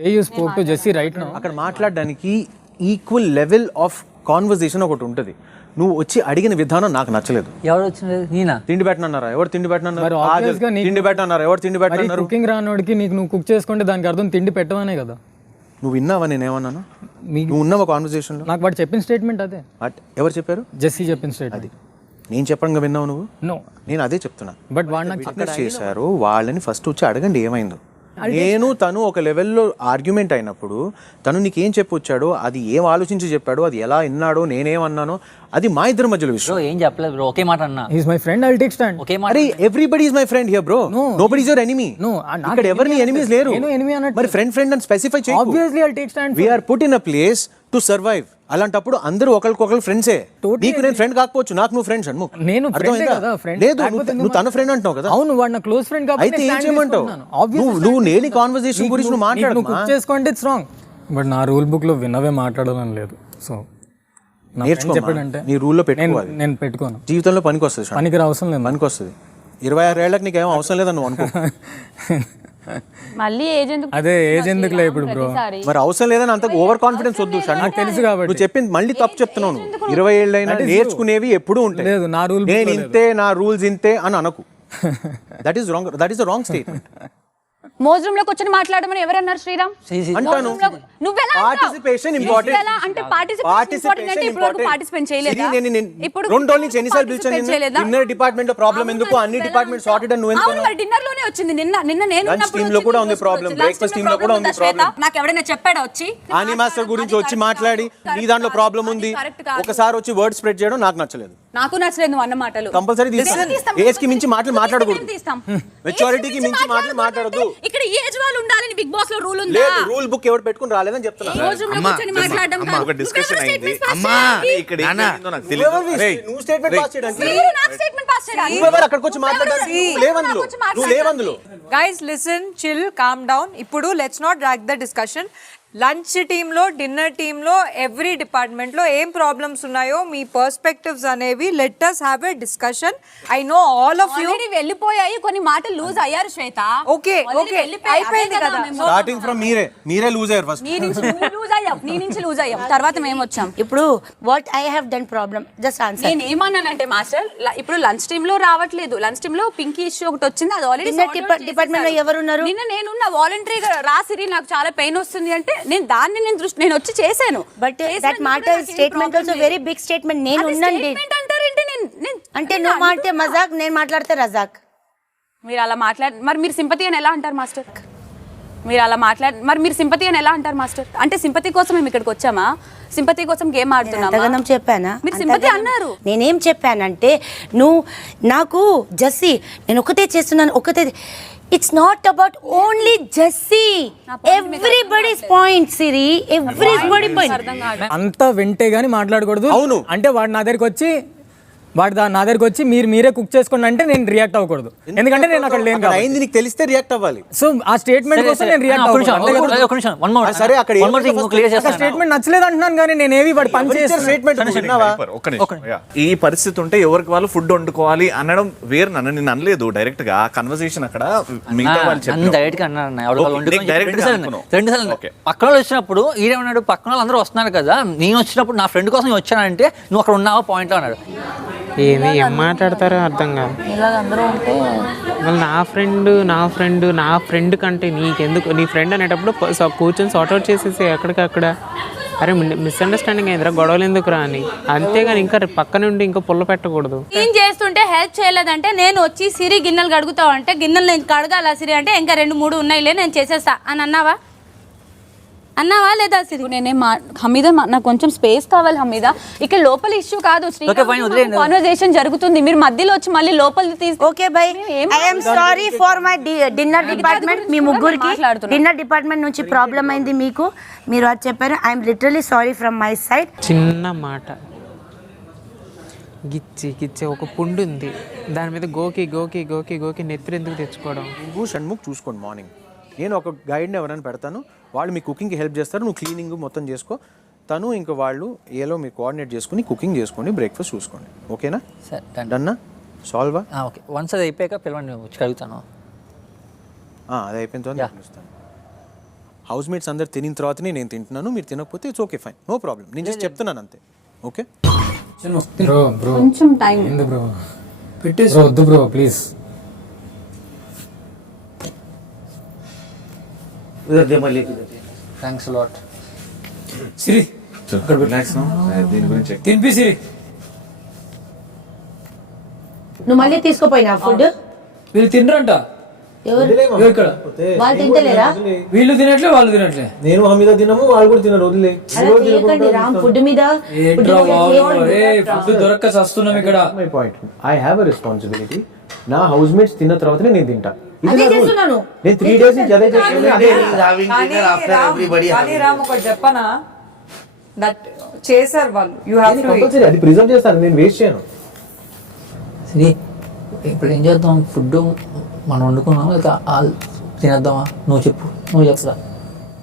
Way you spoke to Jessie right now, అక్కడ మాట్లాడడానికి equal level of conversation ఒకటి ఉంటుంది. నువ్వు వచ్చి అడిగిన విధానం నాకు నచ్చలేదు. ఎవరు వచ్చినది? నేనా? తిండి పెట్టనన్నారా? ఎవరు తిండి పెట్టనన్నారు? మరి obvious గా నీకు- తిండి పెట్టనన్నారు? ఎవరు తిండి పెట్టనన్నారు? కుకింగ్ రానోడికి నీకు నువ్వు కుక్ చేసుకుంటే దానికి అర్థం తిండి పెట్టవనే కదా. నువ్వు విన్నావా నేనేమన్నాను? మీకు నువ్వు ఉన్నావా కాన్వర్జేషన్లో? నాకు వాడు చెప్పిన స్టేట్మెంట్ అదే, ఎవరు చెప్పారు? జెస్సీ చెప్పిన స్టేట్మెంట్. నేను చెప్పంగా విన్నావు నువ్వు? నో, నేను అదే చెప్తున్నా. బట్ వాడు నాకు విట్నెస్ చేశారు, వాళ్ళని ఫస్ట్ వచ్చి అడగండి ఏమైందో. నేను తను ఒక లెవెల్లో ఆర్గ్యుమెంట్ అయినప్పుడు తను నీకేం చెప్పొచ్చాడో, అది ఏం ఆలోచించి చెప్పాడో, అది ఎలా విన్నాడో, నేనేమన్నానో, అది మా ఇద్దరి మధ్యలో విషయం. బ్రో ఏం చెప్పలేదు బ్రో, ఒకే మాట అన్నా. Is my friend, I'll take stand. ఒకే మాట. అరే everybody is my friend here bro, nobody is your enemy. ఇక్కడ ఎవరిని ఎనిమీస్ లేరు. మరి ఫ్రెండ్ అని స్పెసిఫై చేయి. Obviously I'll take stand. We are put in a place to survive. అలాంటప్పుడు అందరూ ఒకరికొకరు ఫ్రెండ్సే. నీకు నేను ఫ్రెండ్ కాకపోవచ్చు, నాకు నువ్వు ఫ్రెండ్స్ అను. నేను ఫ్రెండ్ కదా, ఫ్రెండ్ లేదు, నువ్వు తన ఫ్రెండ్ అంటున్నావు కదా. అవును, వాడు నా క్లోజ్ ఫ్రెండ్ కాబట్టి అయితే ఏం చేయమంటావు? నువ్వు లేని కాన్వర్సేషన్ గురించి నువ్వు మాట్లాడు. కుక్ చేసుకోండి, ఇట్స్ రాంగ్. బట్ నా రూల్ బుక్ లో విన్నవే మాట్లాడాలని లేదు. సో నేర్చుకోండి, నీ రూల్లో పెట్టుకోవాలి. నేను పెట్టుకోను. జీవితంలో పనికి వస్తుంది, పనికి అవసరం లేదు. పనికి వస్తుంది. 26 ఏళ్ళకి నీకేం అవసరం లేదని నువ్వు అనుకో. మళ్ళీ ఏజ్ ఎందుకు? అదే ఏజ్ ఎందుకులే ఇప్పుడు బ్రో. మరి అవసరం లేదని అంత ఓవర్ కాన్ఫిడెన్స్ వద్దు. నాకు తెలుసు కాబట్టి నువ్వు చెప్పింది మళ్ళీ తప్పు చెప్తున్నావు. 20 ఏళ్ళైనా నేర్చుకునేవి ఎప్పుడూ ఉంటాయి. లేదు, నా రూల్ నేను ఇంతే, నా రూల్స్ ఇంతే అని అనకు. That is wrong. That is wrong statement. మోజ్ రూమ్ లో కూర్చొని మాట్లాడమని ఎవరన్నారు శ్రీరామ్? అంటాను. నువ్వెలా పార్టిసిపేషన్ ఇంపార్టెంట్. అంటే పార్టిసిపేషన్ అంటే ఇప్పుడు వరకు పార్టిసిపేట్ చేయలేదా? ఇప్పుడు 2 రోజుల నుంచి ఎన్నిసార్లు పిలిచాను? డిన్నర్ డిపార్ట్మెంట్ లో ప్రాబ్లం ఎందుకు? అన్ని డిపార్ట్మెంట్ సార్టెడ్ అని నువ్వు అవును, మరి డిన్నర్ లోనే వచ్చింది. నిన్న నేను లంచ్ టీమ్ లో కూడా ఉంది ప్రాబ్లం, బ్రేక్ఫాస్ట్ టీమ్ లో కూడా ఉంది ప్రాబ్లం. నాకు ఎవరైనా చెప్పాడా వచ్చి ఆని మాస్టర్ గురించి వచ్చి మాట్లాడి నీ దాంట్లో ప్రాబ్లం ఉంది ఒకసారి వచ్చి వర్డ్ స్ప్రెడ్ చేయడం నాకు నచ్చలేదు. నాకు నచ్చలేదు నువ్వు అన్న మాటలు. కంపల్సరీ ఏజ్ కి మించి మాటలు మాట్లాడకూడదు. మెచ్యూరిటీకి మించి మాటలు మాట్లాడొద్దు. ఇక్కడ ఏజ్ వాళ్ళు ఉండాలని బిగ్ బాస్ లో రూల్ ఉందా? లేదు, రూల్ బుక్ ఎవరు పెట్టుకుని రాలేదని చెప్తున్నా. ఒక డిస్కషన్ అయింది. అమ్మా ఇక్కడ ఏం జరిగిందో నాకు తెలియదు. నువ్వు స్టేట్మెంట్ పాస్ చేయడానికి నువ్వు అక్కడికి వచ్చి మాట్లాడడానికి నువ్వు లేవందులో. Guys, listen, chill, calm down. ఇప్పుడు let's not drag the discussion. Lunch టీంలో, డిన్నర్ టీంలో, ఎవ్రీ డిపార్ట్మెంట్లో ఏం ప్రాబ్లమ్స్ ఉన్నాయో మీ పర్స్పెక్టివ్స్ అనేవి let us have a discussion. I know all of you. వెళ్ళిపోయాయి కొన్ని మాటలు లూజ్ అయ్యారు శ్వేత. ఓకే అయిపోయింది కదా. స్టార్టింగ్ ఫ్రమ్ మీరే లూజ్ అయ్యారు ఫస్ట్. నీ నుంచి లూజ్ అయ్యాం తర్వాత మేము వచ్చాం. ఇప్పుడు what I have done problem just answer. నేను ఏమన్నానంటే మాస్టర్ ఇప్పుడు లంచ్ టీమ్ లో రావట్లేదు. లంచ్ టీమ్ లో పింకీ ఇష్యూ ఒకటి వచ్చింది, అది ఆల్రెడీ డిపార్ట్మెంట్ లో ఎవరు ఉన్నారు? నిన్న నేనున్న వాలంటరీగా రాసిరి నాకు చాలా పెయిన్ వస్తుంది అంటే నేను వచ్చి చేశాను. But that matter statement also very big statement. నేను ఉన్నాను అంటే నువ్వు మాట్లాడితే మజాక్, నేను మాట్లాడితే రజాక్. మీరు అలా మరి మీరు సింపతి అని ఎలా అంటారు మాస్టర్? మీరు సింపతి అని ఎలా అంటారు మాస్టర్? అంటే సింపతి కోసం మేము ఇక్కడికి వచ్చామా? సింపతి కోసం గేమ్ ఆడుతున్నామా? చెప్పానా? మీరు సింపతి అన్నారు. నేనేం చెప్పానంటే నువ్వు నాకు జెస్సీ నేను ఒకటే చేస్తున్నాను, ఒకటే. It's not about only Jessie, everybody's point Siri, everybody point. అంతా వింటే గానీ మాట్లాడకూడదు. అవును. అంటే వాడు నా దగ్గరికి వచ్చి మీరే కుక్ చేసుకోండి అంటే నేను రియాక్ట్ అవ్వకూడదు, ఎందుకంటే నేను అక్కడ లేను. అయింది నీకు తెలిస్తే రియాక్ట్ అవ్వాలి. సో ఆ స్టేట్మెంట్ కోసం నేను రియాక్ట్ అవ్వకూడదు. సరే అక్కడ స్టేట్మెంట్ నచ్చలేదు అంటున్నాను కానీ నేను ఏవి వాడు పని చేసే ఈ పరిస్థితి ఉంటే ఎవరికి వాళ్ళు ఫుడ్ వండుకోవాలి అనడం వేరు. నేను అనలేదు డైరెక్ట్ గా. కాన్వర్సేషన్ అక్కడ మిగతా వాళ్ళు డైరెక్ట్ గా అన్నారు. పక్కన వాళ్ళు వచ్చినప్పుడు ఈడేమన్నాడు, పక్కన వాళ్ళు అందరూ వస్తున్నారు కదా, నేను వచ్చినప్పుడు నా ఫ్రెండ్ కోసం వచ్చానంటే నువ్వు అక్కడ ఉన్నావా పాయింట్ లో అన్నాడు. ఏం మాట్లాడతారో అర్థం కాదు. వాళ్ళు నా ఫ్రెండ్ కంటే నీకెందుకు? నీ ఫ్రెండ్ అనేటప్పుడు కూర్చొని సార్ట్అవుట్ చేసేసి ఎక్కడికక్కడ. అరే మిస్అండర్స్టాండింగ్ అయిందిరా, గొడవలు ఎందుకు రా అని. అంతేగాని ఇంకా పక్క నుండి ఇంకా పుల్ల పెట్టకూడదు. నేను చేస్తుంటే హెల్ప్ చేయలేదంటే నేను వచ్చి సిరి గిన్నెలు కడుగుతావు అంటే గిన్నెలు నేను కడగాల సిరి అంటే ఇంకా 2-3 ఉన్నాయిలే నేను చేసేస్తా అని అన్నావా లేదా సిరి? నేనే హమీద నాకు కొంచెం స్పేస్ కావాలి హమీద. ఇక్కడ లోపల ఇష్యూ కాదు, కాన్వర్సేషన్ జరుగుతుంది. మీరు మధ్యలో వచ్చి మళ్ళీ లోపలికి తీసుకు. Okay bye, I am sorry for my dinner department. మీ ముగ్గురికి డిన్నర్ డిపార్ట్మెంట్ నుంచి ప్రాబ్లం అయింది మీకు, మీరు అది చెప్పారు. I'm literally sorry from my side. చిన్న మాట గిచ్చి ఒక పుండు ఉంది, దాని మీద గోకి నెత్తురు ఎందుకు తెచ్చుకోవడం? నువ్వు షణ్ముఖ్ చూసుకోండి. మార్నింగ్ నేను ఒక గైడ్ని ఎవరైనా పెడతాను, వాళ్ళు మీ కుకింగ్కి హెల్ప్ చేస్తారు. నువ్వు క్లీనింగ్ మొత్తం చేసుకో, తను ఇంకా వాళ్ళు ఏలో మీరు కోఆర్డినేట్ చేసుకుని కుకింగ్ చేసుకోండి, బ్రేక్ఫాస్ట్ చూసుకోండి. ఓకేనా? డన్నా? సాల్వా? ఓకే. వన్స్ అది అయిపోయాక పిలవండి, వచ్చి అడుగుతాను. అది అయిపోయిన తర్వాత పిలుస్తాను. హౌస్ మేట్స్ అందరు తినిన తర్వాతనే నేను తింటున్నాను, మీరు తినకపోతే it's okay fine, no problem. నేను జస్ట్ చెప్తున్నాను అంతే. ఓకే బ్రో బ్రో కొంచెం టైం ఎందుకు బ్రో పెట్టేసి వద్దు bro please. Thanks lot. Siri దీని గురించి తినిపి సిరి. నువ్వు మళ్ళీ తీసుకోపోయినా ఫుడ్? వీళ్ళు తినరంట. ఎవరు ఇక్కడ వాళ్ళు తింటలేరా? వీళ్ళు తినట్లే వాళ్ళు తినట్లే. నేను మా మీద తినము, వాళ్ళు కూడా తినరు, వదిలే. అలా చేయకండి రామ్, ఫుడ్ మీద ఏంట్రా బాబు, ఫుడ్ దొరక్క సస్తున్నాం ఇక్కడ. My point, I have a responsibility. నా హౌస్ మేట్స్ తిన్న తర్వాతనే నేను తింటా. అదే చేస్తున్నాను. నేను 3 days నుంచి అదే చేస్తున్నాను. కానీ రామ్ ఒకటి చెప్పనా, దట్ చేశారు వాళ్ళు, యూ హ్యావ్ టు కంపల్సరీ అది ప్రిజర్వ్ చేస్తాను, నేను వేస్ట్ చేయను. సరే ఇప్పుడు ఏం చేద్దాం? ఫుడ్ మనం వండుకున్నాం లేదా తినేద్దామా? నువ్వు చెప్పురా.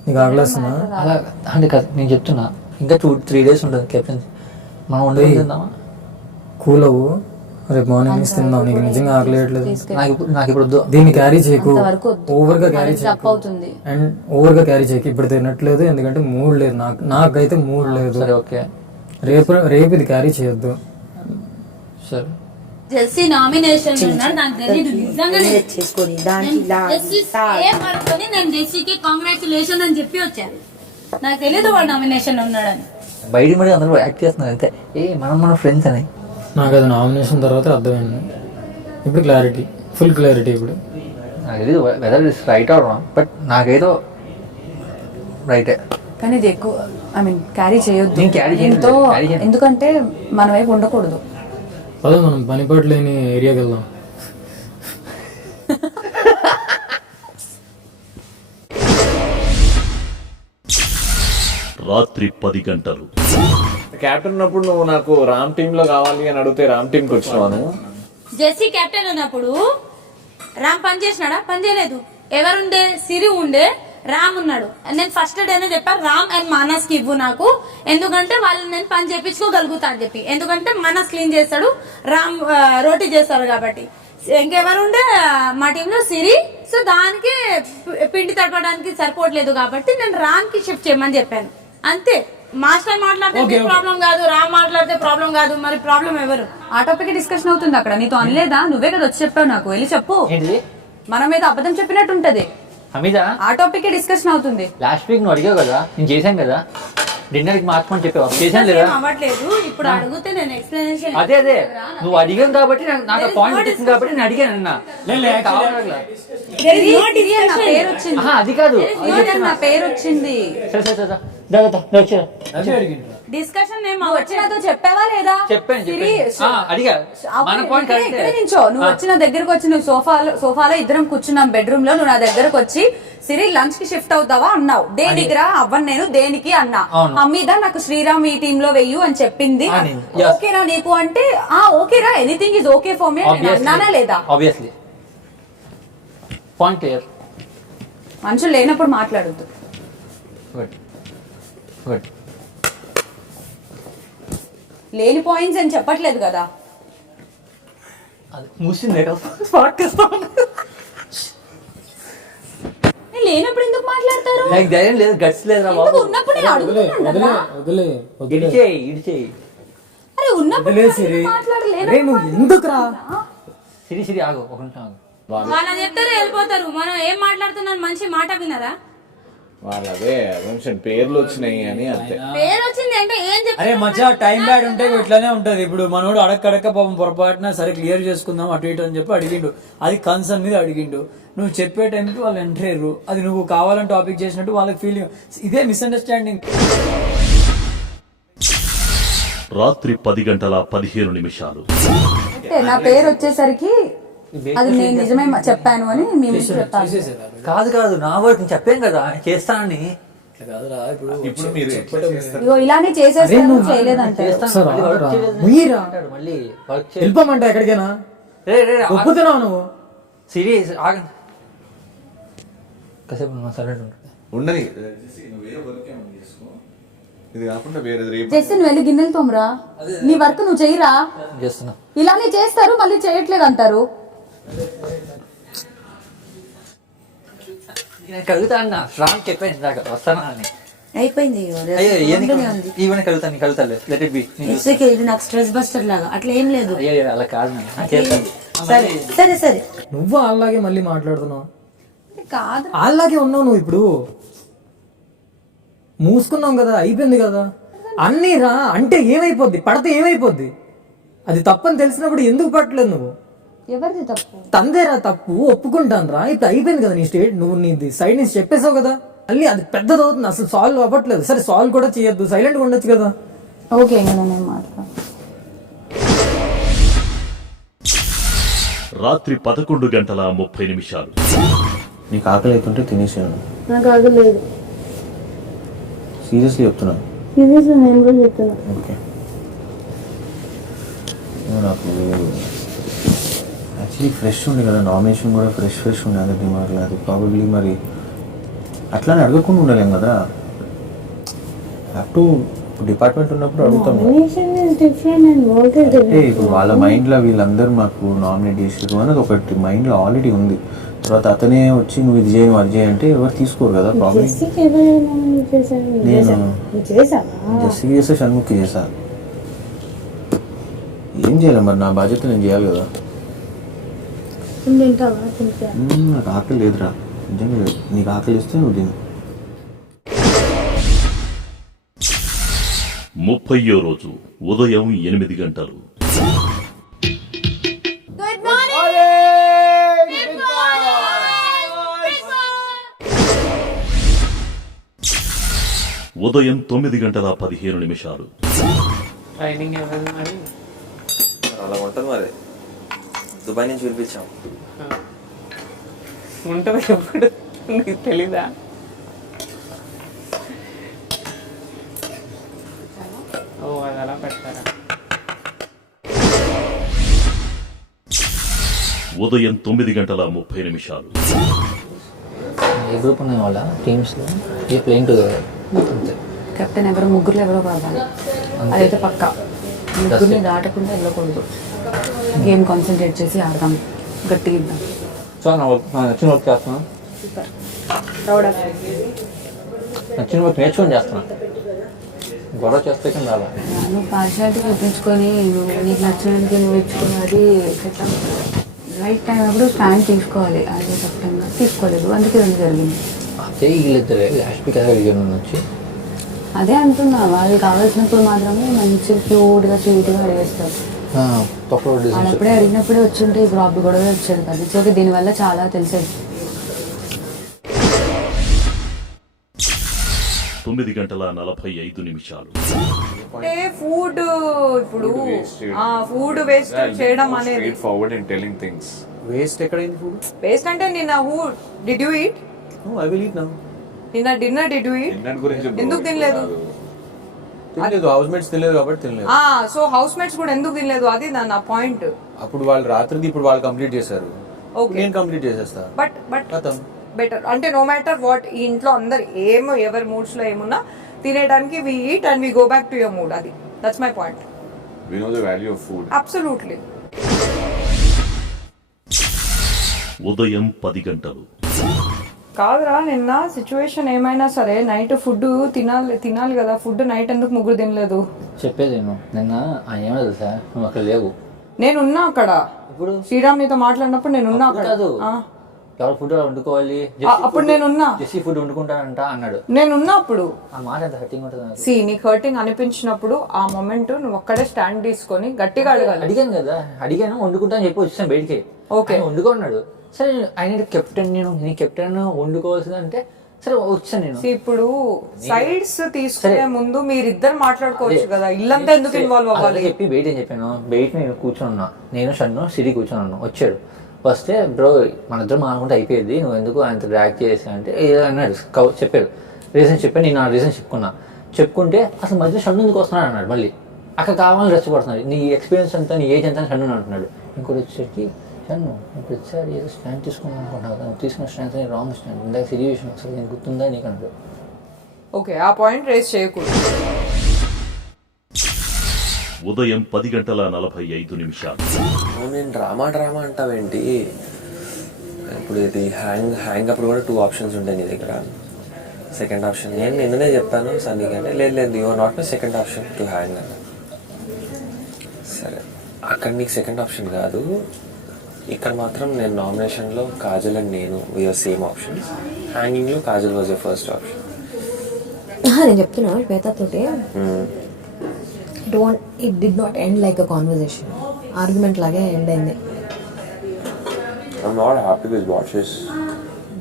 నీకు ఆగలేస్తున్నా? అలా అంటే కదా నేను చెప్తున్నా, ఇంకా 2-3 days ఉంటుంది కెప్టెన్సీ. మనం వండుకొని తిందామా? కూల్ అవ్వు, రేపు మార్నింగ్ తిందాం. నీకు నిజంగా ఆగలేయట్లేదు. నాకు ఇప్పుడు వద్దు. దీన్ని క్యారీ చేయకు, ఓవర్ గా క్యారీ చేయకు. అవుతుంది అండ్ ఓవర్ గా క్యారీ చేయకు. ఇప్పుడు తినట్లేదు ఎందుకంటే మూడ్ లేదు, నాకైతే మూడ్ లేదు. సరే ఓకే, రేపు ఇది క్యారీ చేయొద్దు. సరే. జెస్సీ నామినేషన్ ఉన్నాడు, నాకు తెలియదు నిజంగా. చేసుకొని దాంట్లో నేను జెస్సీకి కాంగ్రాచులేషన్ అని చెప్పి వచ్చాను, నాకు తెలియదు వాడు నామినేషన్ ఉన్నాడని. బయట మరి అందరూ యాక్ట్ చేస్తున్నారు అంతే, మన ఫ్రెండ్స్ అని. నాకు అది నామినేషన్ తర్వాత అర్థమైంది. ఇప్పుడు క్లారిటీ, ఫుల్ క్లారిటీ. ఇప్పుడు నాకు తెలియదు whether is right or wrong, but నాకేదో రైటే. కానీ ఇది ఎక్కువ ఐ మీన్ క్యారీ చేయొద్దు నేను carry చేయను, దీంతో, carry చేయను. ఎందుకంటే మన వైపు ఉండకూడదు. అదే మనం పనిపాటు లేని ఏరియాకి వెళ్దాం. రాత్రి 10 గంటలు. క్యాప్టెన్ ఉన్నప్పుడు నువ్వు నాకు రామ్ టీమ్ లో కావాలి అని అడిగితే రామ్ టీమ్ కి వచ్చినాను. జెస్సీ కెప్టెన్ ఉన్నప్పుడు రామ్ పని చేసినాడా? పని చేయలేదు. ఎవరుండే? సిరి ఉండే, రామ్ ఉన్నాడు. నేను ఫస్ట్ డేనే చెప్పాను రామ్ అండ్ మానస్ కి ఇవ్వు నాకు, ఎందుకంటే వాళ్ళు నేను పని చేపించుకోగలుగుతా అని చెప్పి. ఎందుకంటే మానస్ క్లీన్ చేస్తాడు, రామ్ రోటీ చేస్తాడు కాబట్టి. ఇంకెవరుండే మా టీంలో? సిరి. సో దానికి పిండి తడపడానికి సరిపోవట్లేదు కాబట్టి నేను రామ్ కి షిఫ్ట్ చేయమని చెప్పాను అంతే. మాస్టర్ మాట్లాడితే ప్రాబ్లం కాదు, రామ్ మాట్లాడితే ప్రాబ్లం కాదు, మరి ప్రాబ్లం ఎవరు? ఆ టాపిక్ డిస్కషన్ అవుతుంది అక్కడ. నీతో అనలేదా? నువ్వే కదా వచ్చి చెప్పావు నాకు, వెళ్ళి చెప్పు. మన మీద అబద్ధం చెప్పినట్టు ఉంటది. హమీదా, ఆ టాపిక్ డిస్కషన్ అవుతుంది. లాస్ట్ వీక్ నువ్వు అడిగావు కదా, నేను చేశాను కదా డిన్నర్ కి మార్చుకొని చెప్పావు, చేశాను లేదా? అవ్వట్లేదు. ఇప్పుడు అడిగితే నేను ఎక్స్ప్లెనేషన్ అదే నువ్వు అడిగాను కాబట్టి నాకు పాయింట్ వచ్చింది కాబట్టి నేను అడిగాను అన్న. నా పేరు వచ్చింది. అది కాదు, నా పేరు వచ్చింది. డిస్కషన్ వచ్చినతో చెప్పావా లేదా? చెప్పాను అడిగా. ఇక్కడ నుంచో నువ్వు వచ్చిన దగ్గరకు వచ్చి, నువ్వు సోఫాలో ఇద్దరం కూర్చున్నాం బెడ్రూమ్ లో, నువ్వు నా దగ్గరకు వచ్చి సిరి లంచ్ కి షిఫ్ట్ అవుతావా అన్నావు. దేనికి రా? అవ్వను నేను, దేనికి అన్నా. అమ్మీదా నాకు శ్రీరామ్ ఈ టీమ్ లో వెయ్యు అని చెప్పింది. ఓకేనా నీకు అంటే ఓకేరా, anything is okay for me అన్నానా లేదా? Obviously point clear. మనుషులు లేనప్పుడు మాట్లాడద్దు. లేని పాయింట్స్ అని చెప్పట్లేదు కదా. మూసిందే లేనప్పుడు ఎందుకు మాట్లాడతారు? నాకు ధైర్యం లేదు, గట్స్ లేదురా బాబు. ఉన్నప్పుడు నేను అడుగుతున్నాను. ఇడిచేయి. అరే ఉన్నప్పుడు మాట్లాడలేదు. ఎందుకురా? సిరి ఆగు, ఒక నిమిషం ఆగు. వాళ్ళ చెప్తారు వెళ్ళిపోతారు. మనం ఏం మాట్లాడుతున్నాను మంచి మాట వినరా? వాళ్ళదే పేర్లు వచ్చినాయి అని అంతే. పేరు వచ్చింది అంటే ఏం అరే మధ్య టైం బ్యాడ్ ఉంటే ఇట్లానే ఉంటది. ఇప్పుడు మనోడు అడక్క పాపం పొరపాటున సరే క్లియర్ చేసుకుందాం అటు ఇటు అని చెప్పి అడిగిండు, అది కన్సర్న్ మీద అడిగిండు. నువ్వు చెప్పే టైంకి వాళ్ళు ఎంటర్ అయ్యారు, అది నువ్వు కావాలని టాపిక్ చేసినట్టు వాళ్ళకి ఫీలింగ్. ఇదే మిస్అండర్స్టాండింగ్. రాత్రి 10 గంటల 15 నిమిషాలు. నా పేరు వచ్చేసరికి అది నేను నిజమే చెప్పాను అని మేము చెప్పాలి. కాదు నా వర్క్ నేను చెప్పాను కదా చేస్తానని. ఇప్పుడు మీరు ఇగో ఇలానే చేసేస్తాను, చేయలేదంటే మళ్ళీ వెళ్ళిపోమంట ఎక్కడికైనా. ఒప్పుతున్నావు నువ్వు? సీరియస్ ఆగండి కాసేపు సైలెంట్ ఉంటుంది. ఉండని ఇది కాకుండా వేరే చేస్తే నువ్వు వెళ్ళి గిన్నెలు తోమరా, నీ వర్క్ నువ్వు చెయ్యరా. చేస్తున్నా. ఇలానే చేస్తారు మళ్ళీ చేయట్లేదు అంటారు. నేను కలుగుతా అన్న రామ్ చెప్పాను ఇందాక వస్తానా అని. అయిపోయింది అయ్యో ఉంటూనే ఉంది. ఈవెన్ కలుగుతాను నీకు కలుగుతాను let it be. It's okay, ఇది నాకు స్ట్రెస్ బస్టర్ లాగా అట్లా ఏం లేదు. అయ్యో అలా కాదు సరే సరే సరే నువ్వు అలాగే మళ్ళీ మాట్లాడుతున్నావు, కాదు అలాగే ఉన్నావు నువ్వు. ఇప్పుడు మూసుకున్నాం కదా, అయిపోయింది కదా. అన్నీ రా అంటే ఏమైపోద్ది, పడితే ఏమైపోద్ది? అది తప్పని తెలిసినప్పుడు ఎందుకు పట్టలేదు నువ్వు? ఎవరిది తప్పు? తందేరా తప్పు, ఒప్పుకుంటాను రా. ఇప్పుడు అయిపోయింది కదా నీ స్టేట్, నువ్వు నీ సైడ్ నుంచి చెప్పేసావు కదా. మళ్ళీ అది పెద్దది అవుతుంది, అసలు సాల్వ్ అవ్వట్లేదు. సరే సాల్వ్ కూడా చేయొద్దు, సైలెంట్గా ఉండొచ్చు కదా. ఓకే నేను మాట్లాడు. రాత్రి 11:30 నీకు ఆకలి అవుతుంటే తినేసాను. నాకు ఆగలేదు. సీరియస్లీ చెప్తున్నాను. సీరియస్గా నేను కూడా చెప్తున్నా. ఓకే నాకు యాక్చువల్లీ ఫ్రెష్ ఉండే కదా, నామినేషన్ కూడా ఫ్రెష్ ఉండే అందరి దిమాగ్లో. అది ప్రాబబ్లీ మరి అట్లానే అడగకుండా ఉండలేం కదా. హ్యావ్ టు డిపార్ట్మెంట్ ఉన్నప్పుడు అడుగుతాం. ఇప్పుడు వాళ్ళ మైండ్లో వీళ్ళందరూ మాకు నామినేట్ చేసారు అనేది ఒకటి మైండ్లో ఆల్రెడీ ఉంది. తర్వాత అతనే వచ్చి నువ్వు ఇది చేయను అది చేయంటే ఎవరు తీసుకోరు కదా. ప్రాబ్లం నేను జెస్సీకి చేస్తే షణ్ముఖి చేశా. ఏం చేయాలి మరి, నా బాధ్యత నేను చేయాలి కదా. నాకు ఆకలి లేదురా, నిజంగా లేదు. నీకు ఆకలి ఇస్తే నువ్వు తిను. 30వ రోజు ఉదయం 8 గంటలు. ఉదయం 9:15. ట్రైనింగ్ ఎవరు మరి? అలా ఉంటుంది మరి, దుబాయ్ నుంచి పిలిపించాం. ఉంటుంది ఎప్పుడు నీకు తెలీదా? ఓ అది అలా పెడతారా? ఉదయం 9:30. ఏ గ్రూప్ ఉన్నాయి వాళ్ళ టీమ్స్లో ఏ ప్లేయింగ్ టుగెదర్ అంతే. కెప్టెన్ ఎవరు, ముగ్గురు ఎవరో కావాలి, అదైతే పక్కా. ముగ్గురిని దాటకుండా వెళ్ళకూడదు. గేమ్ కాన్సన్ట్రేట్ చేసి ఆడదాం, గట్టిగా ఇద్దాం. సో నచ్చిన వర్క్ చేస్తున్నా, నచ్చిన వర్క్ నేర్చుకొని చేస్తున్నా. గొడవ చేస్తే కానీ రాలా. నువ్వు పార్షాలిటీ చూపించుకొని నువ్వు నీకు నచ్చినందుకు నువ్వు ఇచ్చుకున్నది ఎట్లా? రైట్ టైం అప్పుడు స్టాండ్ తీసుకోవాలి. అదే ఖచ్చితంగా తీసుకోలేదు, అందుకే రెండు జరిగింది. అదే వీళ్ళిద్దరే లాస్ట్ వీక్ అదే అడిగాను వచ్చి. అదే అంటున్నా, వాళ్ళు కావాల్సినప్పుడు మాత్రమే మంచి క్యూట్గా స్వీట్గా అడిగేస్తారు. వాళ్ళు అప్పుడే అడిగినప్పుడే వచ్చుంటే ఇప్పుడు అప్పుడు గొడవ వచ్చేది కదా. సో దీనివల్ల చాలా తెలిసేది. 9:45. అంటే ఫుడ్ ఇప్పుడు ఫుడ్ వేస్ట్ చేయడం అనేది forward in telling things. Waste ఎక్కడైంది ఫుడ్? వేస్ట్ అంటే నిన్న did you eat? I will eat now. నిన్న డిన్నర్ డిడ్ యూ ఈట్? ఎందుకు తినలేదు? తినలేదు, హౌస్ మేట్స్ తినలేదు కాబట్టి తినలేదు. సో హౌస్ మేట్స్ కూడా ఎందుకు తినలేదు, అది నా పాయింట్. అప్పుడు వాళ్ళు రాత్రిది ఇప్పుడు వాళ్ళు కంప్లీట్ చేశారు, నేను కంప్లీట్ చేసేస్తా. బట్ బెటర్ అంటే నో మ్యాటర్ వాట్, ఈ ఇంట్లో అందరు ఎవరి మూడ్స్ లో ఏమున్నా తినేయడానికి we eat and we go back to your mood. అది that's my point. We know the value of food. Absolutely. ఉదయం 10 గంటలు. కాదురా, నిన్న సిచ్యువేషన్ ఏమైనా సరే నైట్ ఫుడ్ తినాలి కదా. ఫుడ్ నైట్ ఎందుకు ముగ్గురు తినలేదు? చెప్పేది నిన్న ఏమో తెలుసా, నువ్వు అక్కడ లేవు. నేనున్నా అక్కడ. ఇప్పుడు శ్రీరామ్ నీతో మాట్లాడినప్పుడు నేనున్నా అక్కడ. ఎవరు ఫుడ్ వండుకోవాలి, అప్పుడు నేనున్నా. జెస్సీ ఫుడ్ వండుకుంటానంట అన్నాడు. నేనున్నా అప్పుడు. ఆ మాట ఎంత హర్టింగ్ ఉంటుంది. సి నీకు హర్టింగ్ అనిపించినప్పుడు ఆ మొమెంట్ నువ్వు ఒక్కడే స్టాండ్ తీసుకొని గట్టిగా అడగాలి. అడిగాను కదా, అడిగాను వండుకుంటా అని చెప్పి వచ్చాను బయటికి. ఓకే వండుకున్నాడు. సరే ఆయన కెప్టెన్, నీ కెప్టెన్ వండుకోవాల్సింది అంటే సరే వచ్చాను నేను. ఇప్పుడు సైడ్స్ తీసుకునే ముందు మీరిద్దరు మాట్లాడుకోవచ్చు కదా, ఇల్లంతా ఎందుకు ఇన్వాల్వ్ అవ్వాలి? చెప్పి బయట ఏం చెప్పాను, బయట నేను కూర్చొని ఉన్నా, నేను షన్ను సిరి కూర్చొని ఉన్నా. వచ్చాడు, వస్తే బ్రో మన ఇద్దరు మానుకుంటే అయిపోయేది, నువ్వు ఎందుకు అంత డ్రాక్ చేసా అంటే అన్నాడు. చెప్పాడు, రీజన్ చెప్పాను. నేను ఆ రీజన్ చెప్పుకుంటే అసలు మధ్య షన్ను ఎందుకు వస్తున్నాడు అన్నాడు. మళ్ళీ అక్కడ కావాలని రెచ్చగొడుతున్నాడు. నీ ఎక్స్పీరియన్స్ అంతా, నీ ఏజ్ అంతా షన్ను అంటున్నాడు. ఇంకోటి వచ్చేసరికి షన్ను ఇప్పుడు వచ్చారు ఏదో స్టాండ్ తీసుకున్నాను అనుకుంటున్నావు, తీసుకున్న స్టాండ్ రాంగ్ స్టాండ్, ఇందాక సిచ్యువేషన్ ఒకసారి నేను గుర్తుందా నీకు అన్నాడు. ఓకే, ఆ పాయింట్ రేస్ చేయకూడదు. ఉదయం 10:45. నేను డ్రామా అంటావేంటి? ఇప్పుడు ఇది హ్యాంగ్ అప్పుడు కూడా 2 ఆప్షన్స్ ఉంటాయి నీ దగ్గర. సెకండ్ ఆప్షన్ నేను నిన్ననే చెప్పాను సన్నీకి అంటే లేదు you are not my second option to hang అన్న. సరే అక్కడ నీకు సెకండ్ ఆప్షన్ కాదు, ఇక్కడ మాత్రం నేను నామినేషన్లో కాజల్ అండ్ నేను వీఆర్ సేమ్ ఆప్షన్స్. హ్యాంగింగ్లో Kajal was your first option. నేను చెప్తున్నా శ్వేతతోటి it did not end like a conversation, argument లాగే ఎండ్ అయింది. I'm not happy with what she is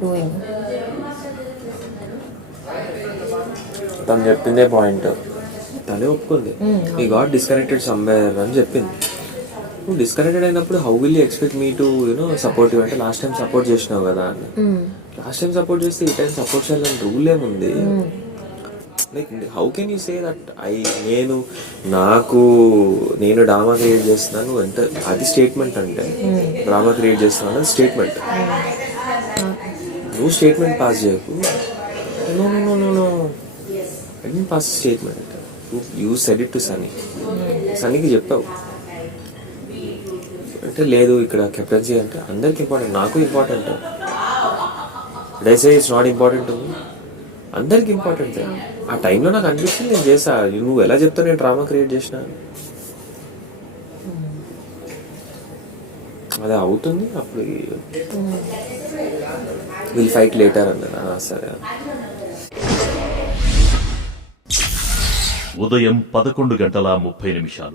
doing. తను చెప్పిందే పాయింట్, తనే ఒప్పుకుంది ఈ గాట్ డిస్కనెక్టెడ్ సమ్వేర్ అని చెప్పింది. నువ్వు డిస్కనెక్టెడ్ అయినప్పుడు how will you expect me to support you అంటే లాస్ట్ టైం సపోర్ట్ చేసినావు కదా అని. లాస్ట్ టైం సపోర్ట్ చేస్తే ఈ టైం సపోర్ట్ చేయాలని రూల్ ఏముంది? Like how can you say that నేను డ్రామా క్రియేట్ చేస్తున్నాను అంటే అది స్టేట్మెంట్. అంటే డ్రామా క్రియేట్ చేస్తున్నాను అది స్టేట్మెంట్. నువ్వు స్టేట్మెంట్ పాస్ చేయకు. No pass statement. You said it to సన్నీకి చెప్పావు అంటే లేదు ఇక్కడ కెప్టెన్సీ అంటే అందరికి ఇంపార్టెంట్, నాకు important. They say it's not important, అందరికి ఇంపార్టెంట్. ఆ టైంలో నాకు అనిపిస్తుంది నేను చేసా. నువ్వు ఎలా చెప్తావు నేను డ్రామా క్రియేట్ చేసిన? అదే అవుతుంది. అప్పుడు విల్ ఫైట్ లేటర్ అన్నా. సరే ఉదయం 11:30.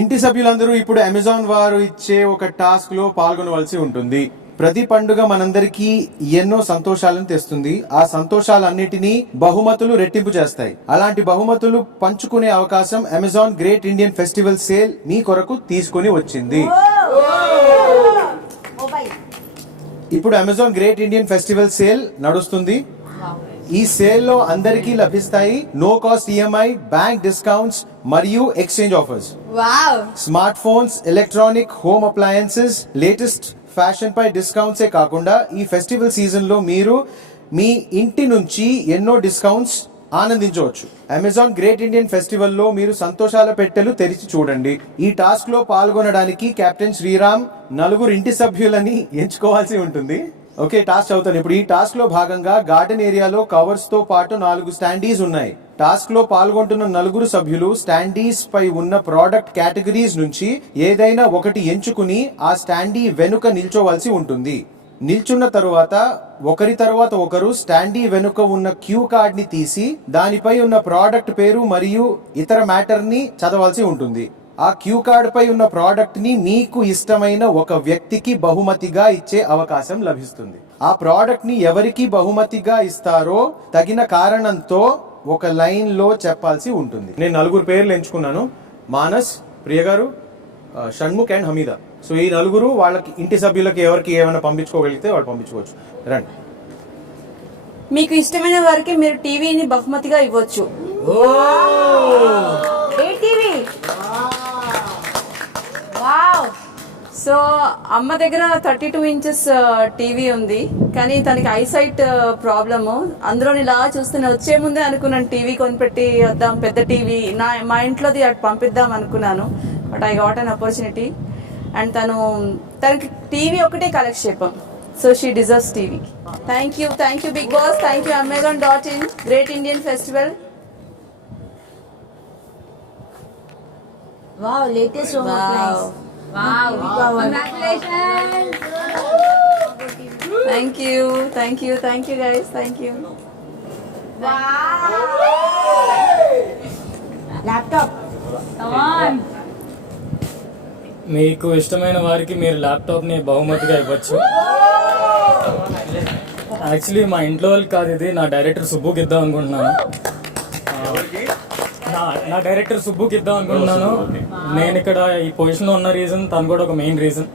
ఇంటి సభ్యులందరూ ఇప్పుడు అమెజాన్ వారు ఇచ్చే ఒక టాస్క్ లో పాల్గొనవలసి ఉంటుంది. ప్రతి పండుగ మనందరికీ ఎన్నో సంతోషాలను తెస్తుంది. ఆ సంతోషాలన్నిటినీ బహుమతులు రెట్టింపు చేస్తాయి. అలాంటి బహుమతులు పంచుకునే అవకాశం Amazon Great Indian Festival sale మీ కొరకు తీసుకుని వచ్చింది. ఇప్పుడు Amazon Great Indian Festival sale నడుస్తుంది. ఈ సేల్ లో అందరికీ లభిస్తాయి no cost EMI, bank discounts మరియు exchange offers. Smart phones, electronic home appliances, latest fashion పై డిస్కౌంట్సే కాకుండా ఈ ఫెస్టివల్ సీజన్ లో మీరు మీ ఇంటి నుంచి ఎన్నో డిస్కౌంట్స్ ఆనందించవచ్చు. అమెజాన్ గ్రేట్ ఇండియన్ ఫెస్టివల్ లో మీరు సంతోషాల పెట్టెలు తెరిచి చూడండి. ఈ టాస్క్ లో పాల్గొనడానికి కెప్టెన్ శ్రీరామ్ 4 ఇంటి సభ్యులని ఎంచుకోవాల్సి ఉంటుంది. ఓకే, టాస్క్ అవుతాను. ఇప్పుడు ఈ టాస్క్ లో భాగంగా గార్డెన్ ఏరియాలో కవర్స్ తో పాటు 4 స్టాండీస్ ఉన్నాయి. టాస్క్ లో పాల్గొంటున్న 4 సభ్యులు స్టాండీస్ పై ఉన్న ప్రోడక్ట్ కేటగిరీస్ నుంచి ఏదైనా ఒకటి ఎంచుకుని ఆ స్టాండీ వెనుక నిల్చోవలసి ఉంటుంది. నిల్చున్న తరువాత ఒకరి తర్వాత ఒకరు స్టాండీ వెనుక ఉన్న క్యూ కార్డ్ ని తీసి దానిపై ఉన్న ప్రోడక్ట్ పేరు మరియు ఇతర మ్యాటర్ ని చదవాల్సి ఉంటుంది. ఆ క్యూ కార్డ్ పై ఉన్న ప్రోడక్ట్ ని మీకు ఇష్టమైన ఒక వ్యక్తికి బహుమతిగా ఇచ్చే అవకాశం లభిస్తుంది. ఆ ప్రోడక్ట్ ని ఎవరికి బహుమతిగా ఇస్తారో తగిన కారణంతో ఒక లైన్ లో చెప్పాల్సి ఉంటుంది. నేను 4 పేర్లు ఎంచుకున్నాను, మానస్, ప్రియ గారు, షణ్ముఖ్ అండ్ హమీదా. సో ఈ 4 వాళ్ళకి ఇంటి సభ్యులకి ఎవరికి ఏమైనా పంపించుకోగలిగితే వాళ్ళు పంపించుకోవచ్చు. రండి. మీకు ఇష్టమైన వారికి మీరు టీవీని బహుమతిగా ఇవ్వచ్చు. ఏ టీవీ? వావ్. సో అమ్మ దగ్గర 32 ఇంచెస్ టీవీ ఉంది, కానీ తనకి ఐసైట్ ప్రాబ్లము. అందులో ఇలా చూస్తూనే వచ్చే ముందే అనుకున్నాను టీవీ కొనిపెట్టి వద్దాం, పెద్ద టీవీ మా ఇంట్లోది అటు పంపిద్దాం అనుకున్నాను. But I got an opportunity. And తనకి టీవీ ఒకటే కాలక్షేపం. So she deserves TV. Thank you Bigg Boss. Thank you Amazon.in great Indian festival. Wow, latest home appliances. Wow, congratulations. Thank you guys. Thank you. Laptop. Come on. మీకు ఇష్టమైన వారికి మీరు ల్యాప్టాప్ని బహుమతిగా ఇవ్వచ్చు. యాక్చువల్లీ మా ఇంట్లో వాళ్ళకి కాదు, ఇది నా డైరెక్టర్ సుబ్బుకి ఇద్దాం అనుకుంటున్నాను. నా డైరెక్టర్ సుబ్బుకి ఇద్దాం అనుకుంటున్నాను. నేను ఇక్కడ ఈ పొజిషన్లో ఉన్న రీజన్ తను కూడా ఒక మెయిన్ రీజన్.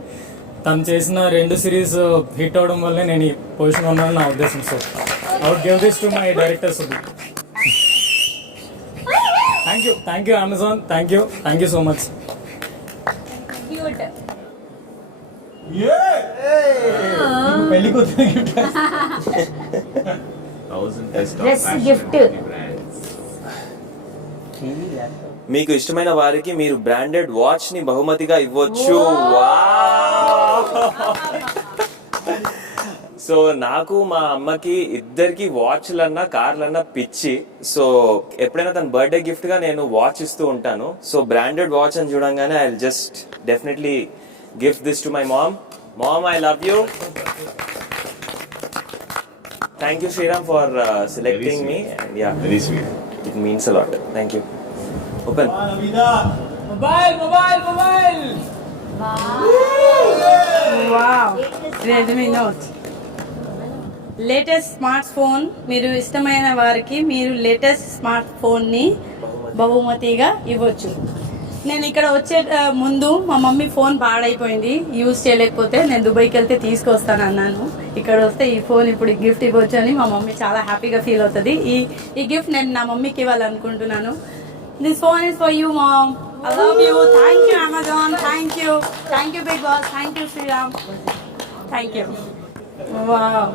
తను చేసిన 2 సిరీస్ హిట్ అవడం వల్లే నేను ఈ పొజిషన్లో ఉన్నాను నా ఉద్దేశం. So I would give this to my director Subbu. Thank you Amazon. Thank you so much. పెళ్లి కూతురు గిఫ్ట్. మీకు ఇష్టమైన వారికి మీరు బ్రాండెడ్ వాచ్ ని బహుమతిగా ఇవ్వచ్చు. సో నాకు మా అమ్మకి ఇద్దరికి వాచ్లన్నా కార్లన్నా పిచ్చి. సో ఎప్పుడైనా తన బర్త్డే గిఫ్ట్ గా నేను వాచ్ ఇస్తూ ఉంటాను. సో బ్రాండెడ్ వాచ్ అని చూడంగానే I just definitely gift this to my mom. Mom, I love you. Thank you, Shriram, for selecting me. And yeah, very sweet. it means a lot. Thank you. Open. Mobile Redmi Note latest smart phone. మీరు ఇష్టమైన వారికి మీరు latest smart ఫోన్ని బహుమతిగా ఇవ్వచ్చు. నేను ఇక్కడ వచ్చే ముందు మా మమ్మీ ఫోన్ పాడైపోయింది, యూజ్ చేయలేకపోతే నేను దుబాయ్కి వెళ్తే తీసుకొస్తాను అన్నాను. ఇక్కడ వస్తే ఈ ఫోన్ ఇప్పుడు గిఫ్ట్ ఇవ్వచ్చు అని మా మమ్మీ చాలా హ్యాపీగా ఫీల్ అవుతుంది. ఈ గిఫ్ట్ నేను నా మమ్మీకి ఇవ్వాలనుకుంటున్నాను. This phone is for you mom. I love you. Thank you, Amazon. Thank you. Thank you, Big Boss. Thank you, Sriram. Thank you. Wow.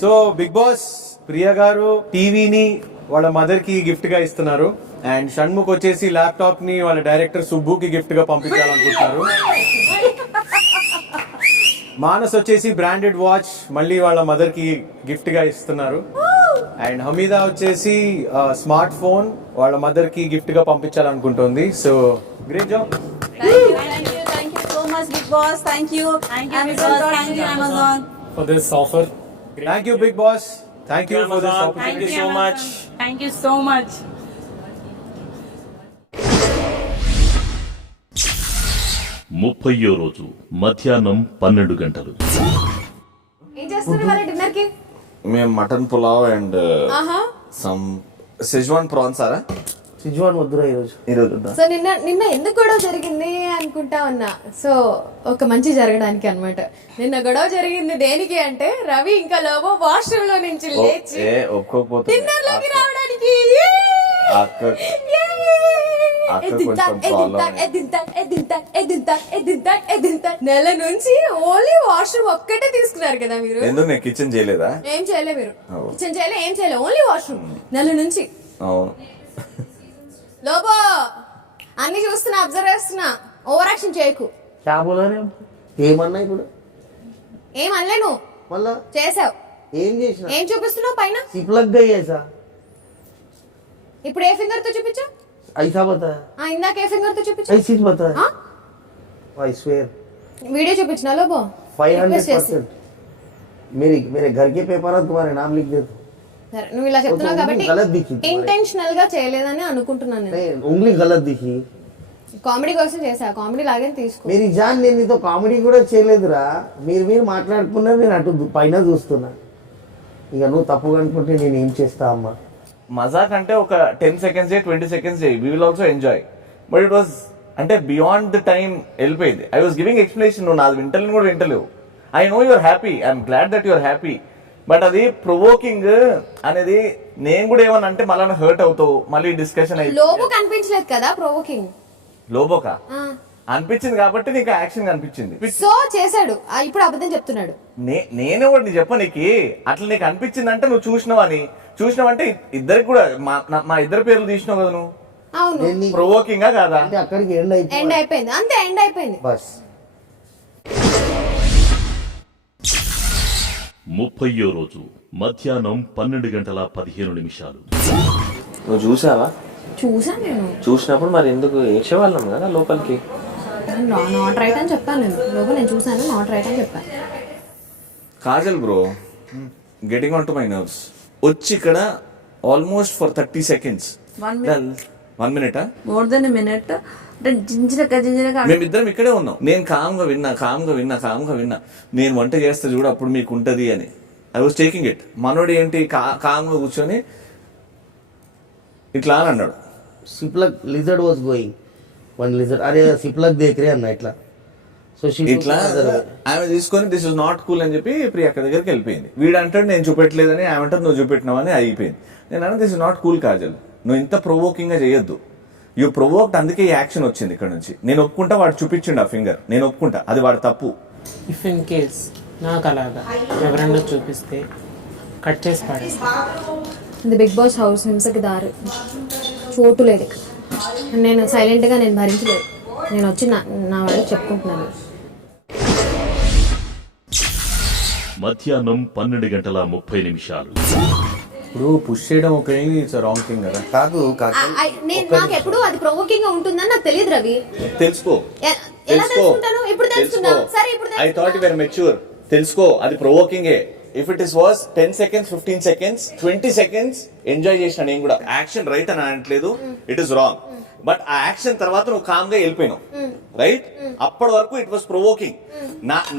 So Bigg Boss Priya garu టీవీని వాళ్ళ మదర్ కి గిఫ్ట్ గా ఇస్తున్నారు. అండ్ షణ్ముఖ్ వచ్చేసి ల్యాప్టాప్ ని వాళ్ళ director సుబ్బుకి gift గా పంపించాలనుకుంటున్నారు. మానస్ వచ్చేసి బ్రాండెడ్ వాచ్ మళ్ళీ వాళ్ళ మదర్ కి గిఫ్ట్ గా ఇస్తున్నారు. అండ్ హమీదా వచ్చేసి స్మార్ట్ ఫోన్ వాళ్ళ మదర్ కి గిఫ్ట్ గా పంపించాలనుకుంటుంది. So great job. Thank you so much, Big Boss. Thank you, Amazon. Thank you, Amazon. for this offer. Thank you Bigg Boss. Thank you for this Thank opportunity. you so much. Thank you so much. 30వ రోజు మధ్యాహ్నం 12 గంటలు. ఏం చేస్తున్నారు వాళ్ళ dinner కి? మేము mutton pulao and some Schezwan prawns సారా. సిజ్వాన్ వద్దురా ఈరోజు. సో నిన్న ఎందుకు గొడవ జరిగింది అనుకుంటా ఉన్నా. సో ఒక మంచి జరగడానికి అన్నమాట. నిన్న గొడవ జరిగింది దేనికి అంటే రవి ఇంకా లోబో వాష్రూమ్ లో నుంచి లేచి ఒప్పుకోకపోతే డిన్నర్ లోకి రావడానికి నెల నుంచి ఓన్లీ వాష్రూమ్ ఒక్కటే తీసుకున్నారు కదా మీరు. ఎందుకు నేను కిచెన్ చేయలేదా? ఏం చేయలే మీరు, కిచెన్ చేయలే, ఏం చేయలే, ఓన్లీ వాష్రూమ్ నెల నుంచి. అవును. లోబో అన్ని చూస్తున్నా, అబ్జర్వ్ చేస్తున్నా, ఓవర్ యాక్షన్ చేయకు. ఏమన్నా ఇప్పుడు ఏం అనలేను, మళ్ళా చేసావు. ఏం చేసిన? ఏం చూపిస్తున్నావు పైన? సిప్లగ్గా చేసా. ఇప్పుడు ఏ ఫింగర్ తో చూపించు? ఐసా బతా. ఇందాక ఏ ఫింగర్ తో చూపించు? ఐసీ బతా. I swear. వీడియో చూపించిన లోబో 500%. मेरे घर के पेपर तुम्हारे नाम लिख दे. సరే నువ్వు ఇలా చెప్తున్నావు కాబట్టి ఇంటెన్షనల్ గా చేయలేదని అనుకుంటున్నాను నేను. उंगली गलत दिखी. కామెడీ కోసం చేసా, కామెడీ లాగే తీసుకో. మీరు జాన్ నేను నీతో కామెడీ కూడా చేయలేదురా. మీరు మాట్లాడుకున్నారు, నేను అటు పైన చూస్తున్నా. ఇక నువ్వు తప్పుగా అనుకుంటే నేను ఏం చేస్తా అమ్మా. మజాక్ అంటే ఒక 10 seconds 20 seconds we will also enjoy. But it was అంటే బియాండ్ ద టైం వెళ్ళిపోయింది. I was giving explanation. నువ్వు నాది వింటలేను కూడా వింటలేవు. I know you're happy, I'm glad that you're happy. But అది ప్రొవోకింగ్ అనేది నేను కూడా ఏమన్నా అంటే మళ్ళీ హర్ట్ అవుతావు, మళ్ళీ డిస్కషన్ అయితే. లోబో కనిపించలేదు కదా ప్రొవోకింగ్. లోబోకా అనిపించింది కాబట్టి నీకు యాక్షన్ కనిపించింది. సో చేశాడు, ఇప్పుడు అబద్ధం చెప్తున్నాడు. నేనే ఒకటి నీ చెప్పనీకి అట్లా నీకు అనిపించింది అంటే నువ్వు చూసినావంటే ఇద్దరికి కూడా మా ఇద్దరు పేర్లు తీసినావు కదా నువ్వు. అవును, ప్రొవోకింగ్ కాదా? అక్కడికి ఎండ్ అయిపోయింది అంతే, ఎండ్ అయిపోయింది బస్. 30వ రోజు మధ్యాహ్నం 12:15. నువ్వు చూసావా? చూసా నేను. చూసినప్పుడు మరి ఎందుకు ఏడ్చేవాళ్ళం కదా లోపలికి. నాట్ రైట్ అని చెప్పాను నేను. లోపల నేను చూసాను, నాట్ రైట్ అని చెప్పాను. Kajal bro getting on to my nerves. వచ్చి ఇక్కడ almost for 30 seconds 1 minute more than a minute అంటే జింజరక మేమిద్దరం ఇక్కడే ఉన్నాం. నేను కామ్గా విన్నా. నేను వంట చేస్తే చూడు అప్పుడు మీకు ఉంటది అని. I was taking it. మనోడు ఏంటి కామ్గా కూర్చొని ఇట్లా అని అన్నాడు. Sipligunj lizard was going. One lizard అరే సిప్లగ్ దేకరే అన్న ఇట్లా. సో ఇట్లా ఆమె తీసుకొని దిస్ ఇస్ నాట్ కూల్ అని చెప్పి ప్రియాక్క దగ్గరికి వెళ్ళిపోయింది. వీడు అంటాడు నేను చూపెట్టలేదని, ఆమె అంటారు నువ్వు చూపెట్టినావని అయిపోయింది. నేను అన్నా this is not cool Kajal, నువ్వు ఇంత ప్రొవోకింగ్ గా చేయొద్దు. యూ ప్రొవోక్డ్, అందుకే ఈ యాక్షన్ వచ్చింది ఇక్కడ నుంచి. నేను ఒప్పుకుంటా వాడు చూపించిండు ఆ ఫింగర్, నేను ఒప్పుకుంటా అది వాడు తప్పు. ఇఫ్ ఇన్ కేస్ నాకు అలాగా ఎవరన్నా చూపిస్తే కట్ చేసి పాడేస్తా. ఇది బిగ్ బాస్ హౌస్, హింసకి దారి చోటు లేదు. నేను సైలెంట్గా నేను భరించలేదు. నేను వచ్చి నా వాళ్ళకి చెప్పుకుంటున్నాను. మధ్యాహ్నం 12:30 ఇప్పుడు పుష్ చేయడం ఒక ఇట్స్ రాంగ్ థింగ్ కదా. కాదు నాకు ఎప్పుడు అది ప్రొవోకింగ్ గా ఉంటుందని నాకు తెలియదు రవి. తెలుసుకో ఎలా తెలుసుకుంటాను? ఇప్పుడు తెలుసుకున్నా. సరే ఇప్పుడు I thought you were mature. తెలుసుకో అది ప్రొవోకింగే. If it is was 10 seconds 15 seconds 20 seconds enjoy చేసిన నేను కూడా యాక్షన్ రైట్ అని అనట్లేదు, ఇట్ ఇస్ రాంగ్. బట్ ఆ యాక్షన్ తర్వాత నువ్వు కామ్ గా వెళ్ళిపోయినావు రైట్. అప్పటి వరకు ఇట్ వాస్ ప్రొవోకింగ్.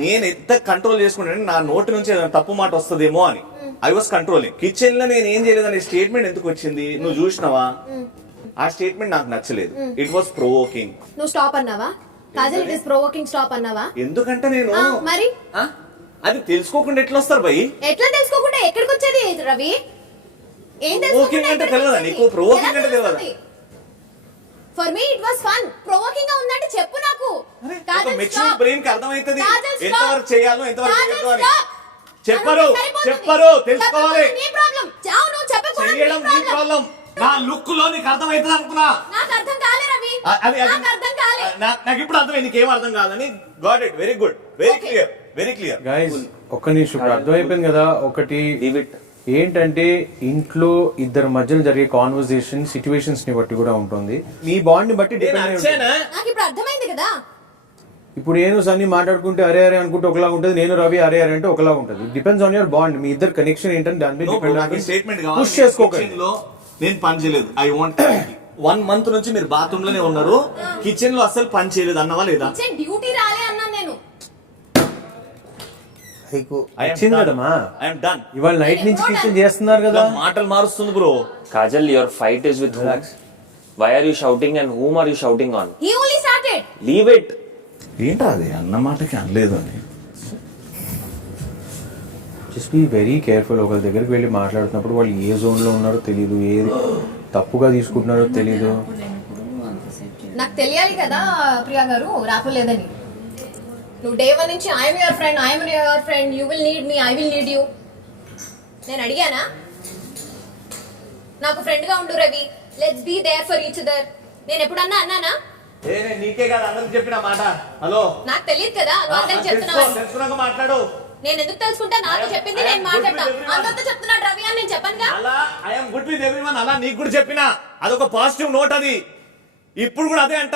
నేను ఎంత కంట్రోల్ చేసుకుంటాను నా నోటి నుంచి ఏదైనా తప్పు మాట వస్తుందేమో అని ఐ వాస్ కంట్రోలింగ్. కిచెన్ లో నేను ఏం చేయలేదనే స్టేట్మెంట్ ఎందుకు వచ్చింది నువ్వు చూసినావా? ఆ స్టేట్మెంట్ నాకు నచ్చలేదు. It was provoking. నువ్వు స్టాప్ అన్నావా? Kajal it is provoking stop అన్నావా? ఎందుకంటే నేను మరి అది తెలుసుకోకుండా ఎట్లా వస్తారు భయ్? ఎట్లా తెలుసుకోకుండా ఎక్కడికి వచ్చేది రవి? ఏం ప్రొవోకింగ్ అంటే తెలియదా నీకు? ప్రొవోకింగ్ అంటే తెలియదా? For me it was fun. Provoking గా ఉందంటే చెప్పు నాకు. ఒక మెచ్యూర్ బ్రెయిన్ కి అర్థమైతది ఎంతవరకు చేయాలో ఎంతవరకు చేయొద్దు అని. చెప్పరు తెలుసుకోవాలి. నీ ప్రాబ్లం. చావు నువ్వు చెప్పకూడదు. చేయడం నీ ప్రాబ్లం. నా లుక్ లో నీకు అర్థమైతది అనుకున్నా. నాకు అర్థం కాలే రవి. నాకు అర్థం కాలే. నాకు ఇప్పుడు అర్థమైంది నీకేం అర్థం కాదని. Got it. Very good. Very clear guys ఒక్క నిమిషం ఇప్పుడు అర్థమైపోయింది కదా. ఒకటి ఏంటంటే ఇంట్లో ఇద్దరు మధ్యలో జరిగే కాన్వర్సేషన్ సిచ్యువేషన్స్ ని బట్టి కూడా ఉంటుంది. మీ బాండ్ ని బట్టి డిపెండ్ అయి ఉంటుంది. నాకు ఇప్పుడు అర్థమైంది కదా. ఇప్పుడు నేను సన్ని మాట్లాడుకుంటే అరే అరే అనుకుంటే ఒకలా ఉంటుంది, నేను రవి అరే అరే అంటే ఒకలా ఉంటుంది. Depends on your bond. మీ ఇద్దరు కనెక్షన్ ఏంటంటే దాని మీద డిపెండ్. స్టేట్మెంట్ పుష్ చేసుకోకండి. నేను పని చేయలేదు. ఐ వాంట్ 1 month నుంచి మీరు బాత్రూమ్ లోనే ఉన్నారు, కిచెన్ లో అసలు పని చేయలేదు అన్నవా లేదా? కిచెన్ డ్యూటీ రాలే అన్నా నేను. వచ్చింది కదమ్మా. I'm done. ఇవాళ నైట్ నుంచి కిచెన్ చేస్తున్నారు కదా. మాటలు మారుస్తుంది bro. Kajal, your fight is with whom? Why are you shouting and whom are you shouting on? He only started. Leave it. ఏంటో అది అన్న మాటకి అనలేదు అని. Just be very careful. ఒకరి దగ్గరికి వెళ్ళి మాట్లాడుతున్నప్పుడు వాళ్ళు ఏ జోన్ లో ఉన్నారో తెలియదు, ఏది తప్పుగా తీసుకుంటున్నారో తెలియదు. నాకు తెలియాలి కదా ప్రియా గారు రాపలేదని. నువ్వు డే 1 నుంచి I'm your friend, you will need me, I will need you. నేను అడిగానా? నాకు ఫ్రెండ్ గా ఉండు Ravi, let's be there for each other. నేను ఎప్పుడన్నా అన్నానా? నీకే కాదు అందరికి చెప్పిన మాట. హలో నాకు తెలియదు కదా నువ్వు అందరికి చెప్తున్నావు. తెలుసుకున్నాక మాట్లాడు. నేను ఎందుకు తెలుసుకుంటా? నాతో చెప్పింది నేను మాట్లాడతా. అందరితో చెప్తున్నాడు రవి అని నేను చెప్పనుగా. అలా ఐఎమ్ గుడ్ విత్ ఎవ్రీవన్ అలా నీకు కూడా చెప్పినా. అదొక పాజిటివ్ నోట్. అది ఇప్పుడు కూడా అదే అంట.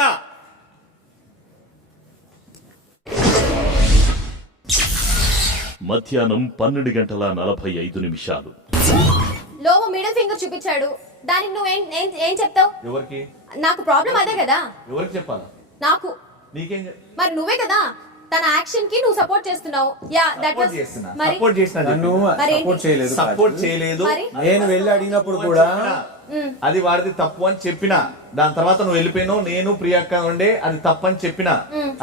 మధ్యాహ్నం 12:45 లోవ మిడిల్ ఫింగర్ చూపించాడు. దానికి నువ్వు ఏం చెప్తావు? ఎవరికి? నాకు ప్రాబ్లం అదే కదా. ఎవరికి చెప్పాలా? నాకు. నీకేం? మరి నువ్వే కదా తన యాక్షన్ కి నువ్వు సపోర్ట్ చేస్తున్నావు. యా దట్ వాస్ సపోర్ట్ చేయలేదు. నేను వెళ్ళి అడిగినప్పుడు కూడా అది వాడిది తప్పు అని చెప్పిన. దాని తర్వాత నువ్వు వెళ్ళిపోయినావు. నేను ప్రియాంక ఉండే అది తప్పు అని చెప్పిన.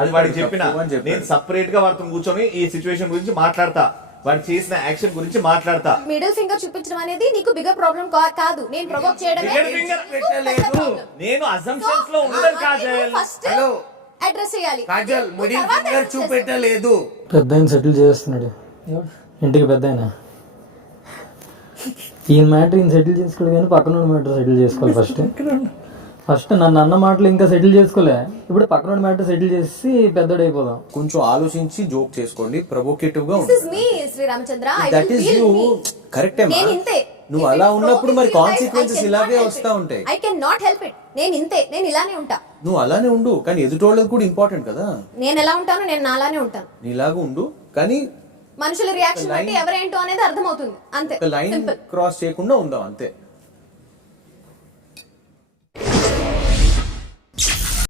అది వాడికి చెప్పిన. నేను సపరేట్ గా వాడితో కూర్చొని ఈ సిచ్యువేషన్ గురించి మాట్లాడతా, వాడు చేసిన యాక్షన్ గురించి మాట్లాడతా. మిడిల్ ఫింగర్ చూపించడం అనేది నీకు బిగ్గర్ ప్రాబ్లం కాదు. నేను ప్రొవోక్ చేయడమే. నేను అజంప్షన్స్ లో ఉండను కాజల్. ఫస్ట్ అడ్రస్ చేయాలి. కాజల్ మిడిల్ ఫింగర్ చూపెట్టలేదు. పెద్ద ఆయన సెటిల్ చేస్తున్నాడు ఇంటికి. పెద్ద ఆయన ఈయన మ్యాటర్ ఈయన సెటిల్ చేసుకోవాలి కానీ పక్కన మ్యాటర్ సెటిల్ చేసుకోవాలి. ఫస్ట్ నన్ను అన్న మాటలు ఇంకా సెటిల్ చేసుకోలే. ఇప్పుడు పక్కన మ్యాటర్ సెటిల్ చేసి పెద్దడు అయిపోదాం. కొంచెం ఆలోచించి జోక్ చేసుకోండి. ప్రొవోకేటివ్ గా దట్ ఈస్ యు. కరెక్టే. నువ్వు అలా ఉన్నప్పుడు మరి కాన్సిక్వెన్సెస్ ఇలాగే వస్తా ఉంటాయి. I can not help it. నేను ఇలానే ఉంటా. నువ్వు అలానే ఉండు కానీ ఎదుటోళ్ళది కూడా ఇంపార్టెంట్ కదా. నేను ఎలా ఉంటాను నేను అలానే ఉంటాను. నీలాగా ఉండు కానీ మనుషుల రియాక్షన్ బట్టి ఎవరేంటో అనేది అర్థమవుతుంది అంతే. లైన్ క్రాస్ చేయకుండా ఉందాం అంతే.